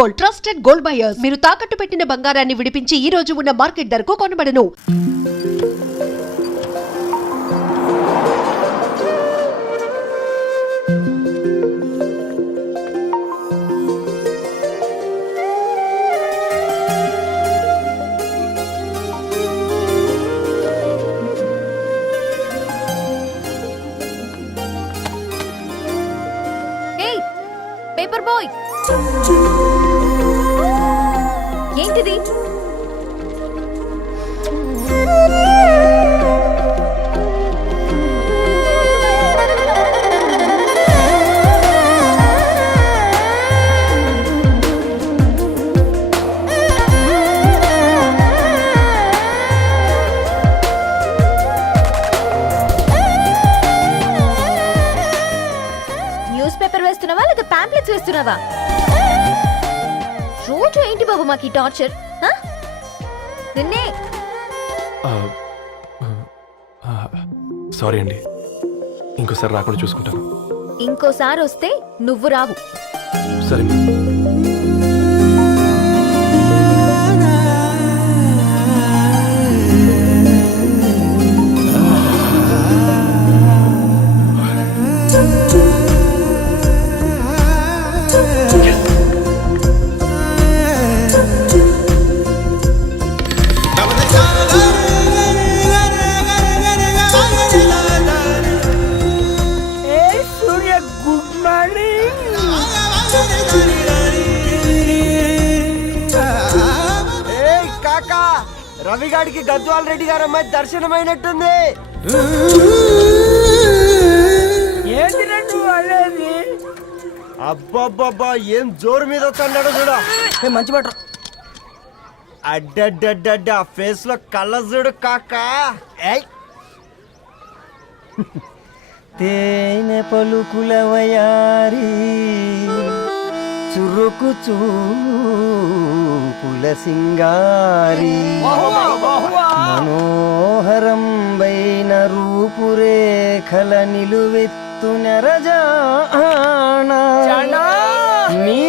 Gold, trusted gold buyers. మీరు తాకట్టు పెట్టిన బంగారాన్ని విడిపించి ఈ రోజు ఉన్న మార్కెట్ ధరకు కొనబడను. పేపర్ బాయ్, ఏంటిది? న్యూస్ పేపర్ వేస్తున్నావా లేదా పాంప్లెట్స్ వేస్తున్నావా? రోజు ఏంటి బాబు మాకు ఈ టార్చర్? నిన్నే సారీ అండి, ఇంకోసారి రాకుండా చూసుకుంటాను. ఇంకోసారి వస్తే నువ్వు రావు. సరే. రవిగాడికి గద్వాల్ రెడ్డి గారు అమ్మాయి దర్శనమైనట్టుంది. అబ్బాబ్బా ఏం జోరు మీద వస్తున్నాడో చూడ. మంచి మాట. అడ్డడ్డడ్డ ఫేస్ లో కళ్ళ చూడు కాకా. తేనె పలుకుల వయారి చురుకు చూపుల సింగారి మనోహరం బైన రూపురేఖల నిలువెత్తు నెరజానా నీ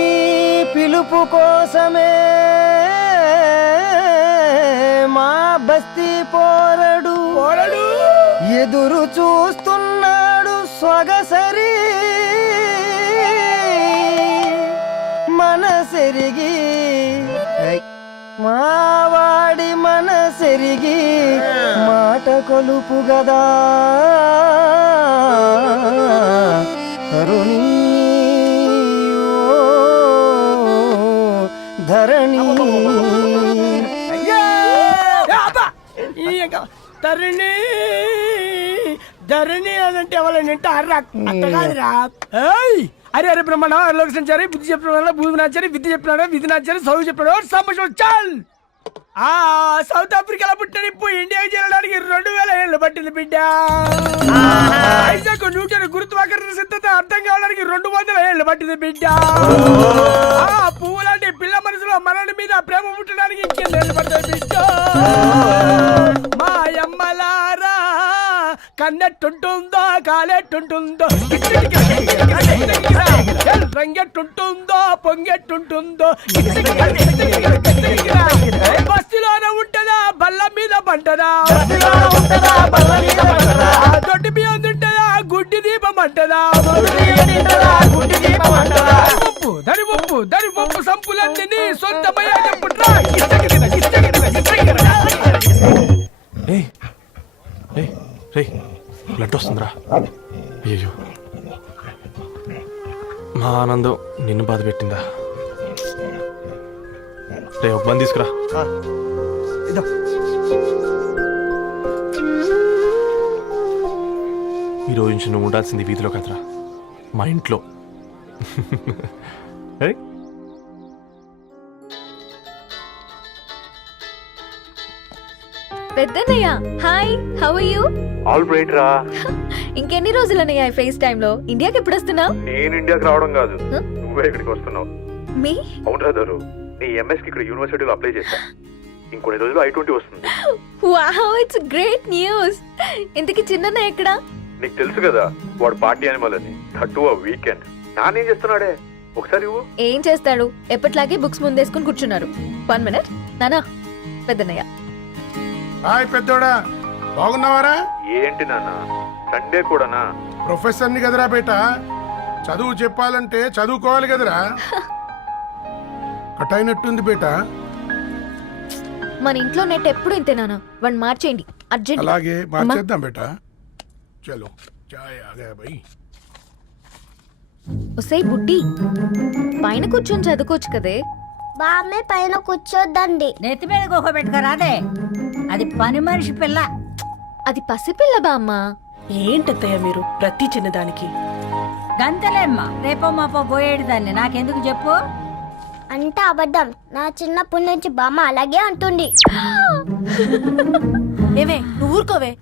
పిలుపు కోసమే మా బస్తీ పోరడు ఎదురు చూస్తున్నాడు స్వగసరి మనసెరిగి మావాడి మనసెరిగి మాట కొలుపు గదా కరుణీ ధరణి ధరణి ధరణి అదంటే ఎవరైనా అట్ట కాదురా. అరే అరే బ్రహ్మణ లోక సంచారి బుద్ధి చెప్పిన భూమి నాచారి విద్య చెప్పినాడు విధి నాచారి చదువు చెప్పినాడు సంభాషణ చాల్. సౌత్ ఆఫ్రికాలో పుట్టిన ఇప్పుడు ఇండియాకి చేరడానికి 2000 ఏళ్ళు పట్టింది బిడ్డ. ఐజాక్ న్యూటన్ గురుత్వాకర్షణ సిద్ధత అర్థం కావడానికి 200 ఏళ్ళు పట్టింది బిడ్డ. పువ్వు లాంటి పిల్ల మనసులో మనని మీద ప్రేమ పుట్టడానికి ఇంకేళ్ళు పడుతుంది బిడ్డ. మా అమ్మలారా కన్నెట్టుంటుందో కాలెట్టుంటుందో రంగెట్టుంటుందో పొంగెట్టుంటుందో బస్తిలోనే ఉంటదా బల్ల మీద పంటదా దొడ్డి బియ్యం తింటదా గుడ్డి దీపం అంటదా దరి పప్పు సంపులన్నీ సొంతమయ్యా చెప్పుట్రా. బ్లడ్ వస్తుందిరా. అయ్యో, మా ఆనందం నిన్ను బాధ పెట్టిందా? రే ఒక బంద్ తీసుకురా. ఈరోజు నుంచి నువ్వు ఉండాల్సింది వీధిలో కదరా, మా ఇంట్లో. పెద్దన్నయ్య hi, how are you? All right రా. ఇంకెన్ని రోజులన్నయ్య ఫేస్ టైమ్ లో? ఇండియాకి ఎప్పుడు వస్తున్నావు? నేను ఇండియాకి రావడం కాదు, నువ్వే ఇక్కడికి వస్తున్నావు. మీ అవునరా దరు, నీ ఎంఎస్ కి ఇక్కడ యూనివర్సిటీలో అప్లై చేశా. ఇంకొన్ని రోజులు I-20 వస్తుంది. Wow, it's great news. ఇంతకి చిన్నన్నయ్య ఎక్కడ? నీకు తెలుసు కదా వాడు పార్టీ అనిమల్ అని. థర్టూ ఆ వీకెండ్ నానేం చేస్తున్నాడే? ఒకసారి ఇవ్వు. ఏం చేస్తాడు, ఎప్పట్లాగే బుక్స్ ముందేసుకుని కూర్చున్నారు. 1 minute. నానా, పెద్దనయ్య. హాయ్ పెద్దోడా, బాగున్నావారా? ఏంటి నాన్న సండే కూడానా? ప్రొఫెసర్ని కదరా బేట, చదువు చెప్పాలంటే చదువుకోవాలి కదరా. కట్ అయినట్టుంది బేట. మన ఇంట్లో నెట్ ఎప్పుడు ఇంతే నానా. 1 మార్చేయండి అర్జెంట్. అలాగే మార్చేద్దాం బేట. చలో చాయ్ ఆగా భయ్. ఒసేయ్ బుడ్డి, పైన కూర్చొని చదువుకోవచ్చు కదే. బామ్మే పైన కూర్చోద్దండి. నెత్తి మీద గుహ పెట్టుకోరాదే, అది పని మనిషి పిల్ల. అది పసిపిల్ల బామ్మ. ఏంటత్తయ్య మీరు ప్రతి చిన్నదానికి? గంతలేమ్మా, రేపో మాపో పోయేడు దాన్ని నాకెందుకు చెప్పు. అంటే అబద్ధం. నా చిన్నప్పటి నుంచి బామ్మ అలాగే అంటుంది. ఏవే నువ్వు ఊరుకోవే.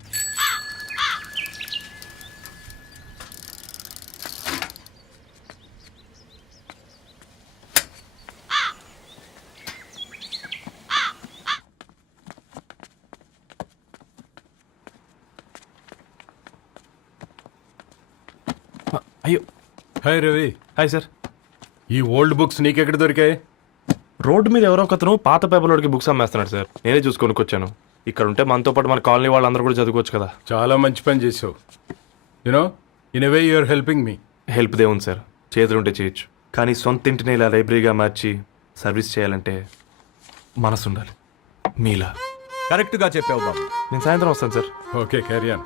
అయ్యో, హాయ్ రవి. Hi sir. ఈ ఓల్డ్ బుక్స్ నీకెక్కడ దొరికాయి? రోడ్డు మీద ఎవరో ఒకతను పాత పేపర్లోకి బుక్స్ అమ్మేస్తున్నాడు సార్. నేనే చూసుకొని వచ్చాను. ఇక్కడ ఉంటే మనతో పాటు మన కాలనీ వాళ్ళందరూ కూడా చదువుకోవచ్చు కదా. చాలా మంచి పని చేసావు. You know in a way you are helping me. Help దే ఉంది సార్, చేతులుంటే చేయొచ్చు. కానీ సొంత ఇంటిని ఇలా లైబ్రరీగా మార్చి సర్వీస్ చేయాలంటే మనసు ఉండాలి. మీలా. కరెక్ట్గా చెప్పావు బాబు. నేను సాయంత్రం వస్తాను sir. Okay carry on.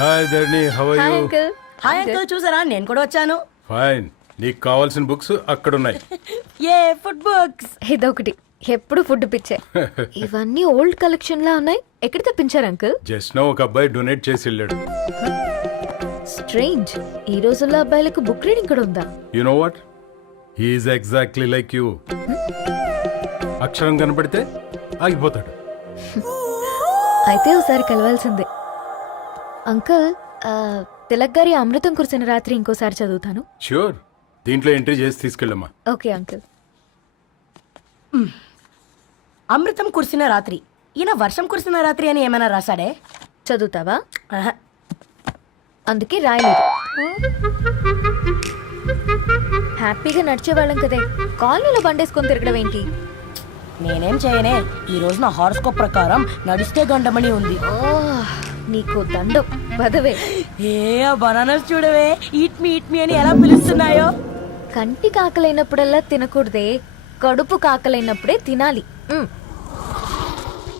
Hi Dharni, how are hi you? Uncle. Hi uncle, చూసారా నేను కూడా వచ్చాను. ఫైన్. నీకు కావాల్సిన బుక్స్ అక్కడ ఉన్నాయి. ఏ ఫుడ్ బుక్స్? ఇదొకటి, ఎప్పుడు ఫుడ్ పిచ్చే. ఇవన్నీ ఓల్డ్ కలెక్షన్ లా ఉన్నాయి. ఎక్కడ తెప్పించారు అంకుల్? జస్ట్ నో ఒక అబ్బాయి డొనేట్ చేసి వెళ్ళాడు. స్ట్రేంజ్, ఈ రోజుల్లో అబ్బాయిలకు బుక్ రీడింగ్ కూడా ఉందా? You know what, he's exactly like you. అక్షరం కనపడితే ఆగిపోతాడు. అయితే ఒకసారి కలవాల్సిందే. అంకుల్, తిలక్ గారి అమృతం కురిసిన రాత్రి ఇంకోసారి చదువుతాను. ష్యూర్, దీంట్లో ఎంట్రీ చేసి తీసుకెళ్ళమ్మా. Okay uncle. అమృతం కురిసిన రాత్రి. ఈయన వర్షం కురిసిన రాత్రి అని ఏమైనా రాశాడే? చదువుతావా? ఆహా. అందుకే రాయలేదు. హ్యాపీగా నడిచేవాళ్ళం కదే, కాలనీలో బండేసుకొని తిరగడం ఏంటి? నేనేం చేయనే, ఈ రోజు నా హారోస్కోప్ ప్రకారం నడిస్తే గండమణి ఉంది. నీకు దండం పదవే. ఏ బనానాస్ చూడవే, ఈట్ మీ అని ఎలా పిలుస్తున్నాయో. కంటి కాకలైనప్పుడల్లా తినకూడదే, కడుపు కాకలైనప్పుడే తినాలి.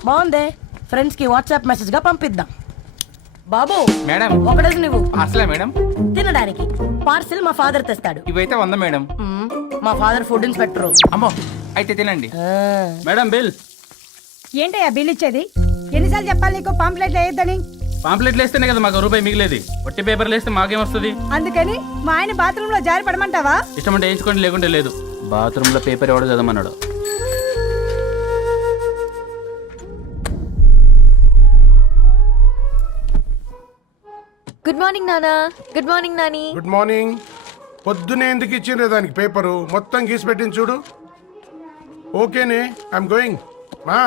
బాగుందే, ఫ్రెండ్స్ కి వాట్సాప్ మెసేజ్ గా పంపిద్దాం. బాబు మేడం, ఒకడేసి నువ్వు అసలే మేడం తినడానికి పార్సిల్ మా ఫాదర్ తెస్తాడు. ఇవైతే 100 మేడం. మా ఫాదర్ ఫుడ్ ఇన్స్పెక్టర్. అమ్మో, అయితే తినండి. Madam bill. ఏంటయ్యా బిల్ ఇచ్చేది? ఎన్నిసార్లు చెప్పాలి నీకు పాంప్లెట్ వేయొద్దని? పాంప్లెట్లు వేస్తేనే కదా మాకు రూపాయి మిగిలేది. ఒట్టి పేపర్లు వేస్తే మాకేమొస్తుంది? అందుకని మా ఆయన బాత్రూమ్ లో జారి పడమంటావా? ఇష్టం అంటే వేయించుకోండి, లేకుంటే లేదు. బాత్రూంలో పేపర్ ఎవడో చదవమన్నాడు. గుడ్ మార్నింగ్ నానా. Good morning Nani. Good morning. పొద్దునే ఎందుకు ఇచ్చిండ్రే దానికి పేపరు? మొత్తం గీసి పెట్టింది చూడు. ఓకేనే, ఐఎమ్ గోయింగ్. మా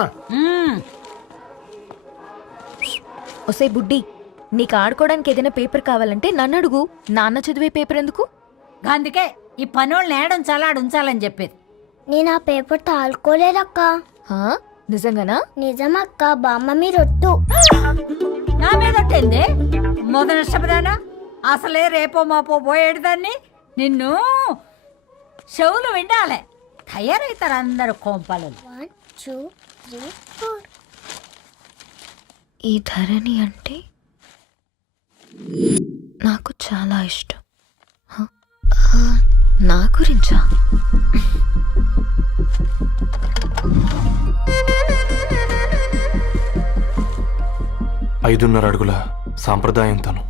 ఒసే బుడ్డి, నీకు ఆడుకోవడానికి ఏదైనా పేపర్ కావాలంటే నన్ను అడుగు. నాన్న చదివే పేపర్ ఎందుకు? అందుకే ఈ పనోళ్ళని ఏడుంచాలా ఉంచాలని చెప్పేది. నేను ఆ పేపర్ తాలుకోలేదక్క. హా? నిజంగానా? నిజమక్క, బామ్మ మీరొట్టు. నా మీద ఒట్టేంది మొదటి నష్టపదానా? అసలే రేపో మాపో పోయేడు దాన్ని. నిన్ను చెవులు వినాలే, తయారవుతారు అందరు కోంపాలు. 1 2 3 4. ఈ ధరణి అంటే నాకు చాలా ఇష్టం. నా గురించా? 5.5 అడుగుల సాంప్రదాయం తను,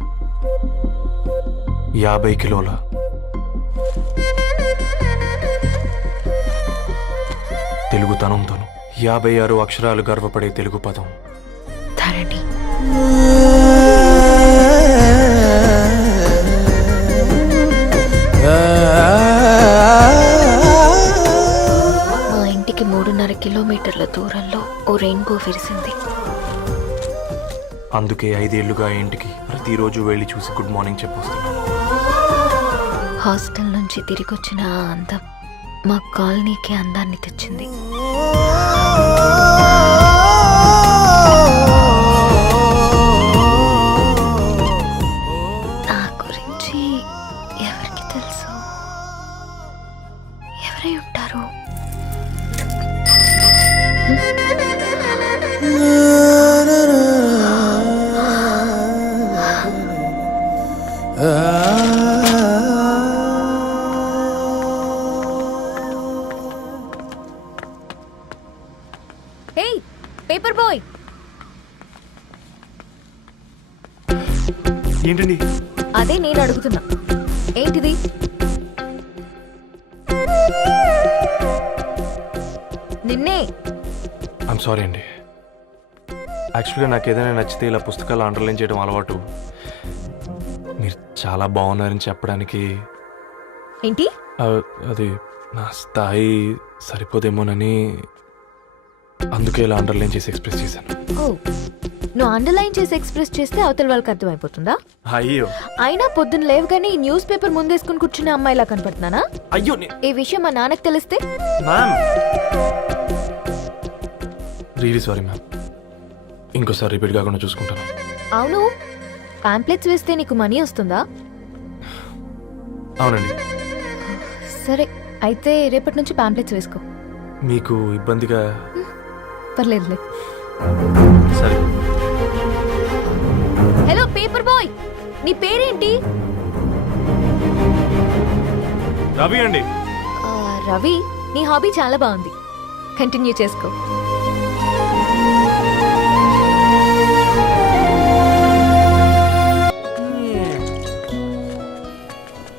50 కిలోల తెలుగుతనం తను, 56 అక్షరాలు గర్వపడే తెలుగు పదం ధరణి. మా ఇంటికి 3.5 కిలోమీటర్ల దూరంలో ఓ రెయిన్బో విరిసింది. అందుకే 5 ఏళ్లుగా ఇంటికి ప్రతిరోజు వెళ్ళి చూసి గుడ్ మార్నింగ్ చెప్పొస్తున్నాను. హాస్టల్ నుంచి తిరిగి వచ్చిన ఆ అందం మా కాలనీకి అందాన్ని తెచ్చింది. నా గురించి ఎవరికి తెలుసు? ఎవరై ఉంటారు? హే పేపర్ బాయ్, ఏంటండి? అదే నేను అడుగుతున్నా, ఏంటిది? నిన్నే. ఐమ్ సారీ అండి. యాక్చువల్గా నాకు ఏదైనా నచ్చితే ఇలా పుస్తకాలు అండర్లైన్ చేయడం అలవాటు. మీరు చాలా బాగున్నారని చెప్పడానికి ఏంటి? అది నా స్థాయి సరిపోదేమోనని అందుకే ఇలా అండర్లైన్ చేసి ఎక్స్ప్రెస్ చేశాను. ఓ, నువ్వు అండర్లైన్ చేసి ఎక్స్ప్రెస్ చేస్తే అవతల వాళ్ళకి అర్థమైపోతుందా? అయ్యో అయినా పొద్దున్న లేవగానే ఈ న్యూస్ పేపర్ ముందేసుకుని కూర్చునే అమ్మాయిలా కనపడుతున్నానా? అయ్యో ఈ విషయం మా నాన్నకి తెలిస్తే? Ma'am really sorry ma'am. ఇంకోసారి రిపీట్ కాకుండా చూసుకుంటాను. అవును, పాంప్లెట్స్ వేస్తే నీకు మనీ వస్తుందా? అవునండి. సరే అయితే రేపటి నుంచి పాంప్లెట్స్ వేసుకో. మీకు ఇబ్బందిగా? పర్లేదులే. సరే. హలో పేపర్ బాయ్, నీ పేరేంటి? రవి అండి. రవి, నీ హాబీ చాలా బాగుంది, కంటిన్యూ చేసుకో.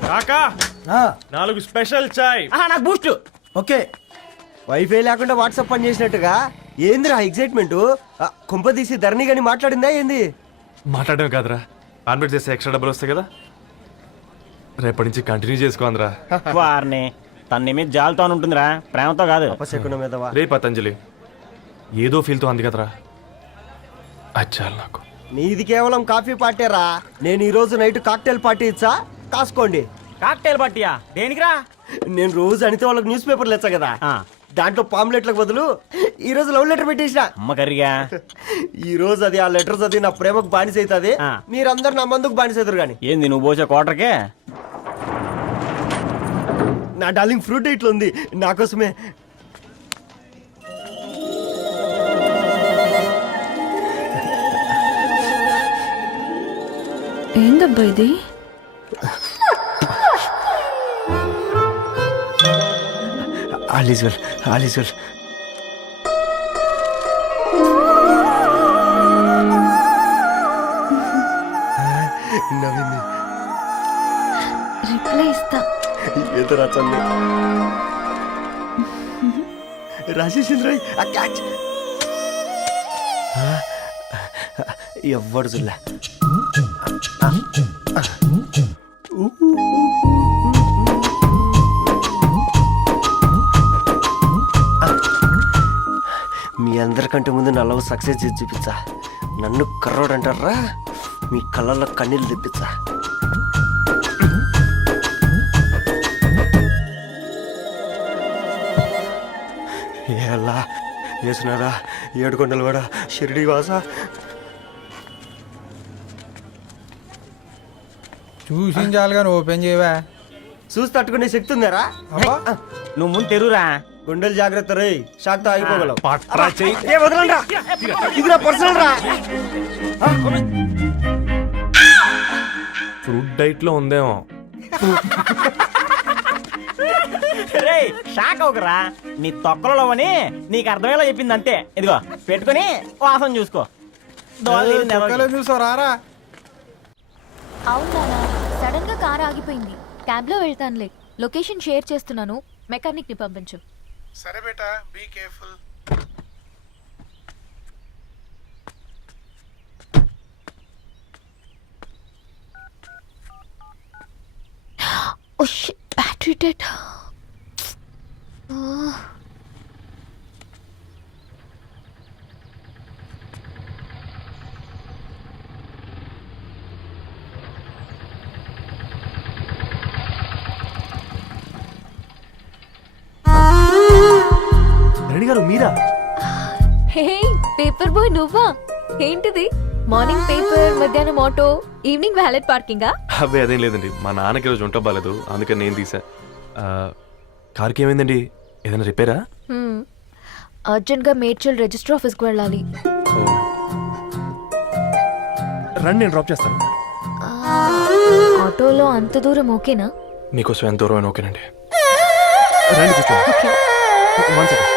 కాకా 4 స్పెషల్ చాయ్. నాకు బూస్ట్. ఓకే, వైఫై లేకుండా వాట్సాప్ పని చేసినట్టుగా ఏందిరా ఎగ్జైట్మెంట్? కుంప తీసి ధరణి గాని మాట్లాడిందా ఏంది? మాట్లాడడం కాదురా, కాన్వర్ట్ చేస్తే ఎక్స్ట్రా డబ్బులు వస్తాయి కదా, రేపటి నుంచి కంటిన్యూ చేసుకోందిరా. వారిని తన మీద జాలతో ఉంటుందిరా, ప్రేమతో కాదు. అపశకునం మీదవా? రే పతంజలి, ఏదో ఫీల్తో అంది కదరా, అది చాలు నాకు. నీది కేవలం కాఫీ పార్టీరా. నేను ఈ రోజు నైట్ కాక్టైల్ పార్టీ ఇచ్చా, కాసుకోండి. కాక్టైల్ పార్టీయా? దేనికిరా? నేను రోజు అనితే వాళ్ళకి న్యూస్ పేపర్లు ఇచ్చా కదా, దాంట్లో పాంప్లెట్లకు బదులు ఈ రోజు లవ్ లెటర్ పెట్టేసిన. అమ్మ కర్రీగా ఈ రోజు అది ఆ లెటర్ చదివి నా ప్రేమకు బానిస అవుతుంది. మీరందరు నా మందుకు బానిస అవుతారు. కానీ ఏంది నువ్వు పోసే క్వార్టర్కే? నా డార్లింగ్ ఫ్రూట్ ఇట్లా ఉంది నా కోసమే. ఏందబ్బా ఇది? All is well, all is well. నవ్వింది. రిప్లై ఇస్తా. ఏదో రాచండి రాసేసింది. ఆ క్యాచ్ ఎవ్వడు చూడలే. మీ అందరికంటే ముందు నా లవ్ సక్సెస్ చేసి చూపించా. నన్ను కర్రోడు అంటారా, మీ కళ్ళల్లో కన్నీళ్ళు తెప్పించా. ఎలా వేసినారా ఏడుకొండలు కూడా షిరిడి వాస. చూసించాలి కానీ ఓపెన్ చేయవా? చూసి తట్టుకునే శక్తి ఉందారా? నువ్వు ముందు తెరురా. గుండెలు జాగ్రత్త రే, షాక్తో ఆగిపోగలవు. పట్రా చెయ్యి. ఏ వదలండి రా, ఇది నా పర్సనల్ రా. ఫ్రూట్ డైట్ లో ఉందేమో. రే షాక్ అవకరా, నీ తొక్కలలో అని నీకు అర్థమయ్యేలా చెప్పింది అంతే. ఇదిగో పెట్టుకొని వాసన చూసుకో. చూసారా? అవునా, సడన్ గా కార్ ఆగిపోయింది. క్యాబ్ లో వెళ్తానులే. లొకేషన్ షేర్ చేస్తున్నాను, మెకానిక్ ని పంపించు. సరే బేటా, be careful. Oh shit, battery dead. Rajani గారు మీరా? హే పేపర్ బాయ్ నువ్వా? ఏంటిది మార్నింగ్ పేపర్, మధ్యాహ్నం ఆటో, ఈవినింగ్ వ్యాలెట్ పార్కింగా? అబ్బాయి అదేం లేదండి, మా నాన్నకి రోజు ఉంట బాగాలేదు, అందుకని నేను తీసా. కార్కి ఏమైందండి? ఏదైనా రిపేరా? అర్జెంట్గా మేడ్చల్ రిజిస్టర్ ఆఫీస్కి వెళ్ళాలి. రండి, నేను డ్రాప్ చేస్తాను. ఆటోలో అంత దూరం ఓకేనా? మీకోసం ఎంత దూరం అయినా ఓకేనండి. రండి కూర్చోండి. One second.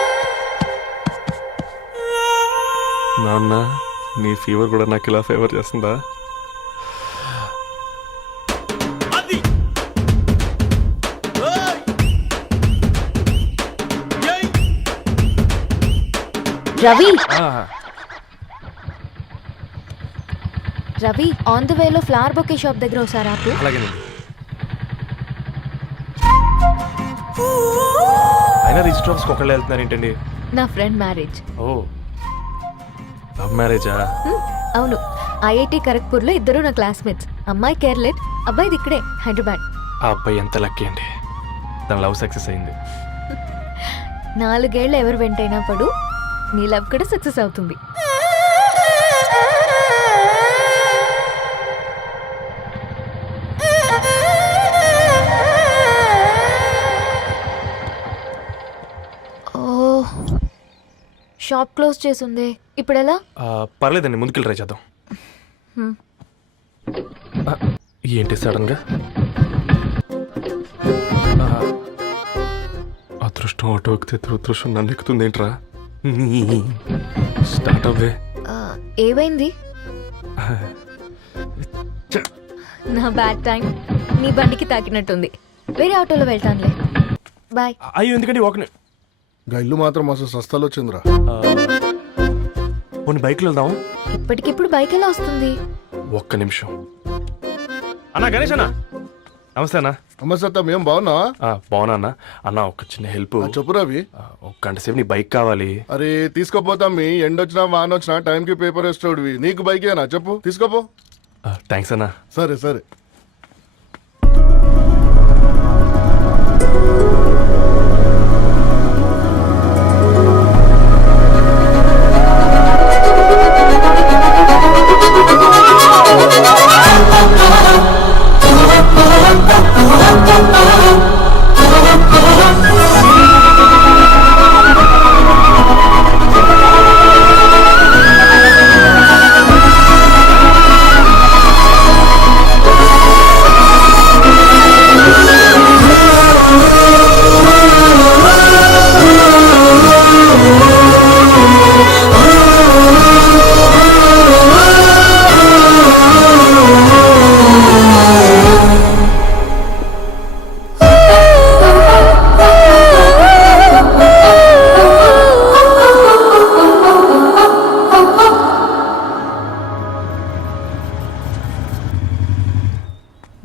నాన్న, నీ ఫీవర్ కూడా నాకు ఇలా ఫేవర్ చేస్తుందా? రవి రవి ఆన్ ద వేలో ఫ్లవర్ బొకే షాప్ దగ్గర ఒకసారి ఆపు. అలాగేనండి. అయినా రిజిస్టర్ ఆఫీస్కి ఒకళ్ళు వెళ్తున్నారు ఏంటండి? నా ఫ్రెండ్ మ్యారేజ్. ఓ, లవ్ మ్యారేజా? అవును, ఐఐటి ఖరగ్పూర్లో ఇద్దరు నా క్లాస్మేట్స్. అమ్మాయి కేర్లెట్, అబ్బాయిది ఇక్కడే హైదరాబాద్. ఆ అబ్బాయి ఎంత లక్కీ అండి, తన లవ్ సక్సెస్ అయింది. 4 ఏళ్ళు ఎవరు వెంటైనా పడు, నీ లవ్ కూడా సక్సెస్ అవుతుంది. షాప్ క్లోజ్ చేసింది, ఇప్పుడు ఎలా? పర్లేదండి, ముందుకెళ్ళి ట్రై చేద్దాం. ఏంటి సడన్గా? అదృష్టం ఆటో ఎక్కితే దురదృష్టం నన్ను ఎక్కుతుంది ఏంట్రా? స్టార్ట్ అవ్వే. ఏమైంది? నా బ్యాడ్ టైం నీ బండికి తాకినట్టుంది. వేరే ఆటోలో వెళ్తానులే, బాయ్. అయ్యో ఎందుకండి ఒక ఇల్లు మాత్రం అసలు సస్తాలో వచ్చిందిరా. కొన్ని బైక్లో వెళ్దాం. ఇప్పటికిప్పుడు బైక్ ఎలా వస్తుంది? ఒక్క నిమిషం. అన్నా గణేష్ అన్న, నమస్తే అన్న. నమస్తే, ఏం బాగున్నావా? బాగున్నా అన్న. అన్న ఒక చిన్న హెల్ప్. చెప్పు రవి. ఒక గంట సేపు నీ బైక్ కావాలి. అరే తీసుకోపోతాం, మీ ఎండొచ్చినా వాన వచ్చినా టైంకి పేపర్ వేస్తాడువి. నీకు బైకేనా చెప్పు, తీసుకోపో. థ్యాంక్స్ అన్న. సరే సరే.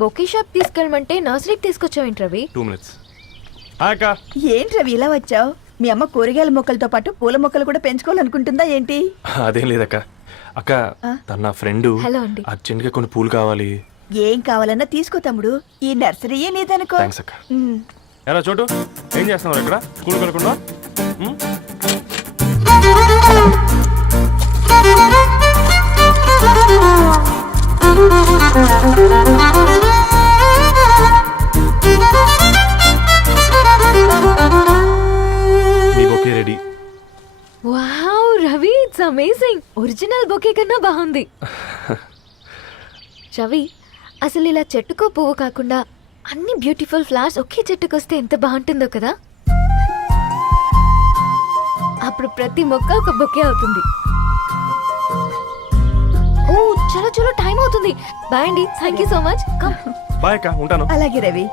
బొకే షాప్ తీసుకెళ్ళమంటే నర్సరీకి తీసుకొచ్చావేంటి రవి? 2 minutes. ఏంటి రవి ఇలా వచ్చావు? మీ అమ్మ కూరగాయల మొక్కలతో పాటు పూల మొక్కలు కూడా పెంచుకోవాలనుకుంటుందా ఏంటి? అదేం లేదక్క. అక్క, తన నా ఫ్రెండ్. హలో అండి. అర్జెంట్గా కొన్ని పూలు కావాలి. ఏం కావాలన్నా తీసుకో తమ్ముడు, ఈ నర్సరీయే నీదనుకో. థ్యాంక్స్ అక్క. ఎరా చోటు, ఏం చేస్తున్నావు ఇక్కడ? స్కూల్ కనుక్కున్నా? మీ bouquet ready. Wow Ravi, it's amazing. Original bouquet కన్నా బాగుంది. రవి, అసలు ఇలా చెట్టుకో పువ్వు కాకుండా అన్ని బ్యూటిఫుల్ ఫ్లవర్స్ ఒకే చెట్టుకు వస్తే ఎంత బాగుంటుందో కదా. అప్పుడు ప్రతి మొక్క ఒక బొకే అవుతుంది. ఓ చలో చలో, టైం అవుతుంది. బాయ్ అండి, thank you so much. Bye అక్క, ఉంటాను. అలాగే రవి.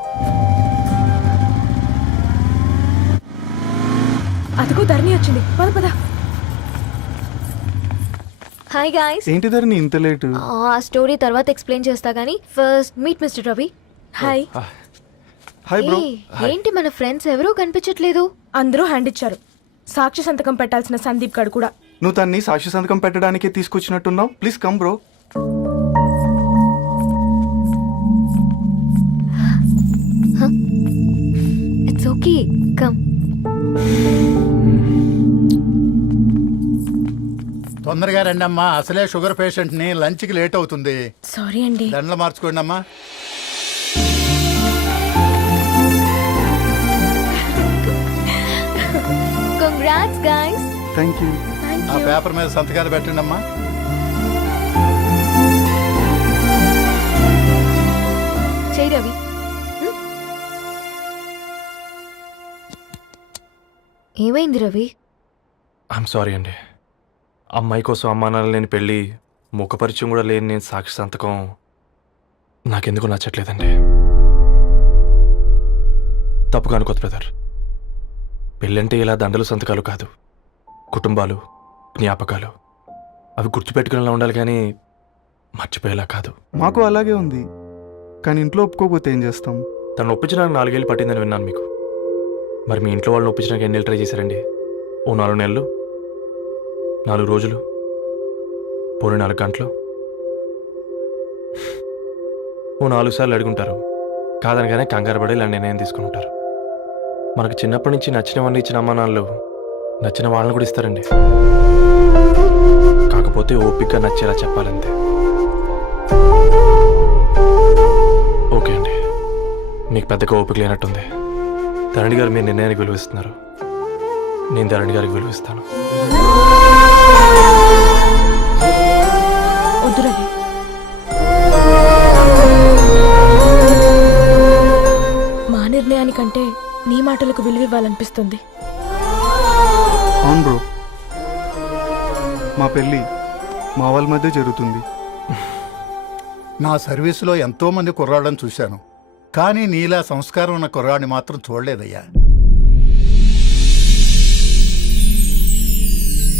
అదిగో ధరణి వచ్చింది, పద పద. Hi guys. ఏంటి ధరణి ఇంత లేటు? ఆ స్టోరీ తర్వాత ఎక్స్ప్లెయిన్ చేస్తా గానీ first meet mister Ravi. Hi. Hi bro. ఏంటి మన ఫ్రెండ్స్ ఎవరూ కనిపించట్లేదు? అందరూ హ్యాండ్ ఇచ్చారు. సాక్షి సంతకం పెట్టాల్సిన సందీప్ గడు కూడా. నువ్వు తన్ని సాక్షి సంతకం పెట్టడానికే తీసుకొచ్చినట్టున్నావు. Please come bro. It's okay, come. తొందరగా రండి అమ్మా, అసలే షుగర్ పేషెంట్ ని, లంచ్ కి లేట్ అవుతుంది. సారీ అండి. దండలు మార్చుకోండి అమ్మా. Congrats guys. Thank you. ఆ పేపర్ మీద సంతకాలు పెట్టండి అమ్మా. చెయ్యి రవి. ఏమైంది రవి? ఐఎమ్ సారీ అండి. అమ్మాయి కోసం అమ్మా నాన్న లేని పెళ్ళి, ముఖపరిచయం కూడా లేని నేను సాక్షి సంతకం నాకెందుకు నచ్చట్లేదండి. తప్పుగా అనుకోదు బ్రదర్. పెళ్ళంటే ఇలా దండలు సంతకాలు కాదు, కుటుంబాలు, జ్ఞాపకాలు. అవి గుర్తుపెట్టుకునేలా ఉండాలి కానీ మర్చిపోయేలా కాదు. మాకు అలాగే ఉంది, కానీ ఇంట్లో ఒప్పుకోకపోతే ఏం చేస్తాం? తను ఒప్పించడానికి 4 ఏళ్ళు పట్టిందని విన్నాను మీకు. మరి మీ ఇంట్లో వాళ్ళని ఒప్పించడానికి ఎన్ని ఏళ్ళు ట్రై చేశారండి? ఓ 4 నెలలు, 4 రోజులు, పోనీ 4 గంటలు, ఓ 4 సార్లు అడుగుంటారు. కాదనగానే కంగారు పడి ఇలా నిర్ణయం తీసుకుని ఉంటారు. మనకు చిన్నప్పటి నుంచి నచ్చినవన్నీ ఇచ్చిన అమ్మా నాన్నలు నచ్చిన వాళ్ళని కూడా ఇస్తారండి. కాకపోతే ఓపికగా నచ్చేలా చెప్పాలంతే. ఓకే అండి, మీకు పెద్దగా ఓపిక లేనట్టుంది. ధరణి గారు మీ నిర్ణయానికి విలువిస్తున్నారు, నేను ధరణి గారికి విలువిస్తాను. వద్దు రవి. మా నిర్ణయానికంటే నీ మాటలకు విలువ ఇవ్వాలనిపిస్తుంది. అవును బ్రో, మా పెళ్ళి మా వాళ్ళ మధ్య జరుగుతుంది. నా సర్వీసులో ఎంతో మంది కుర్రాళ్ళని చూశాను, కానీ నీలా సంస్కారం ఉన్న కుర్రాడిని మాత్రం చూడలేదయ్యా.